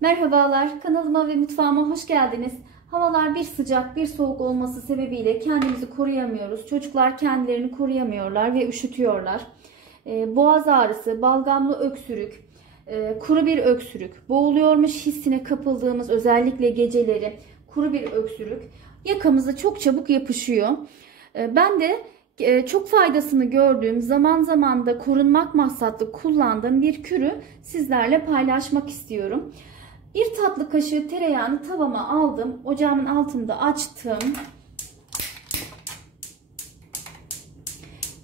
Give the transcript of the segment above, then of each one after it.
Merhabalar, kanalıma ve mutfağıma hoş geldiniz. Havalar bir sıcak bir soğuk olması sebebiyle kendimizi koruyamıyoruz. Çocuklar kendilerini koruyamıyorlar ve üşütüyorlar. Boğaz ağrısı, balgamlı öksürük, kuru bir öksürük, boğuluyormuş hissine kapıldığımız özellikle geceleri kuru bir öksürük yakamıza çok çabuk yapışıyor. Ben de çok faydasını gördüğüm, zaman zaman da korunmak maksatlı kullandığım bir kürü sizlerle paylaşmak istiyorum. Bir tatlı kaşığı tereyağını tavama aldım. Ocağımın altında açtım.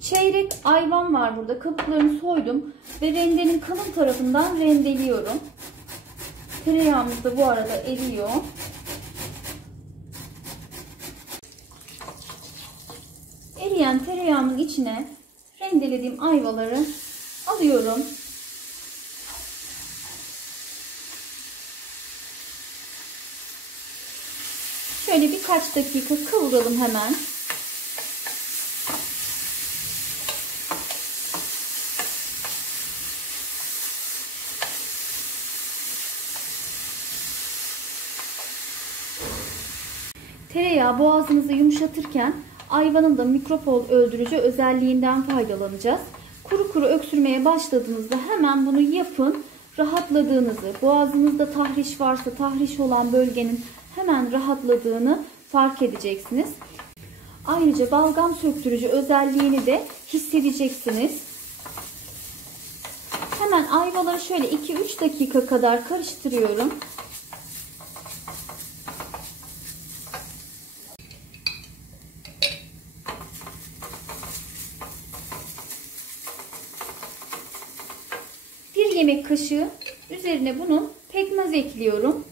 Çeyrek ayvan var burada. Kabuklarını soydum ve rendenin kalın tarafından rendeliyorum. Tereyağımız da bu arada eriyor. Eriyen tereyağımın içine rendelediğim ayvaları alıyorum. Şöyle birkaç dakika kavuralım hemen. Tereyağı boğazımızı yumuşatırken ayvanın da mikrop öldürücü özelliğinden faydalanacağız. Kuru kuru öksürmeye başladığınızda hemen bunu yapın. Rahatladığınızı, boğazınızda tahriş varsa tahriş olan bölgenin hemen rahatladığını fark edeceksiniz. Ayrıca balgam söktürücü özelliğini de hissedeceksiniz. Hemen ayvaları şöyle 2-3 dakika kadar karıştırıyorum. Bir yemek kaşığı üzerine bunun pekmez ekliyorum.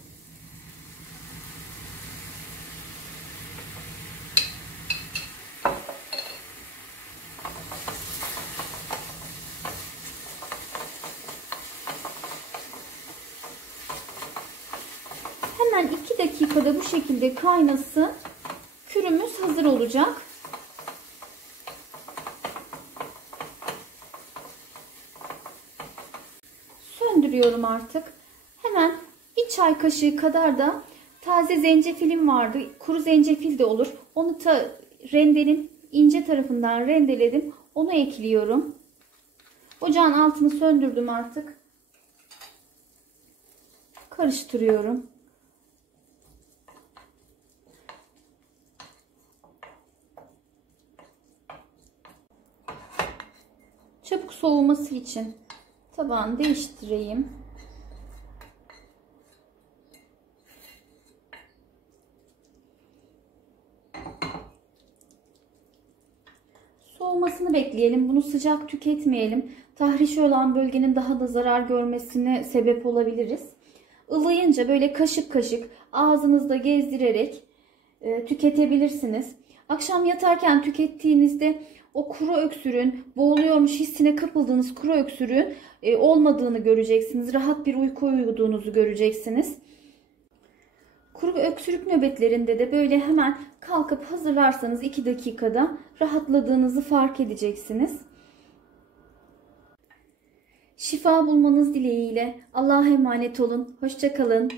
Hemen 2 dakikada bu şekilde kaynasın. Kürümüz hazır olacak. Söndürüyorum artık. Hemen bir çay kaşığı kadar da taze zencefilim vardı. Kuru zencefil de olur. Onu rendenin ince tarafından rendeledim. Onu ekliyorum. Ocağın altını söndürdüm artık. Karıştırıyorum. Çabuk soğuması için tabağını değiştireyim. Soğumasını bekleyelim. Bunu sıcak tüketmeyelim. Tahrişi olan bölgenin daha da zarar görmesine sebep olabiliriz. Ilayınca böyle kaşık kaşık ağzınızda gezdirerek tüketebilirsiniz. Akşam yatarken tükettiğinizde o kuru öksürüğün, boğuluyormuş hissine kapıldığınız kuru öksürüğün olmadığını göreceksiniz. Rahat bir uyku uyuduğunuzu göreceksiniz. Kuru öksürük nöbetlerinde de böyle hemen kalkıp hazırlarsanız 2 dakikada rahatladığınızı fark edeceksiniz. Şifa bulmanız dileğiyle Allah'a emanet olun. Hoşça kalın.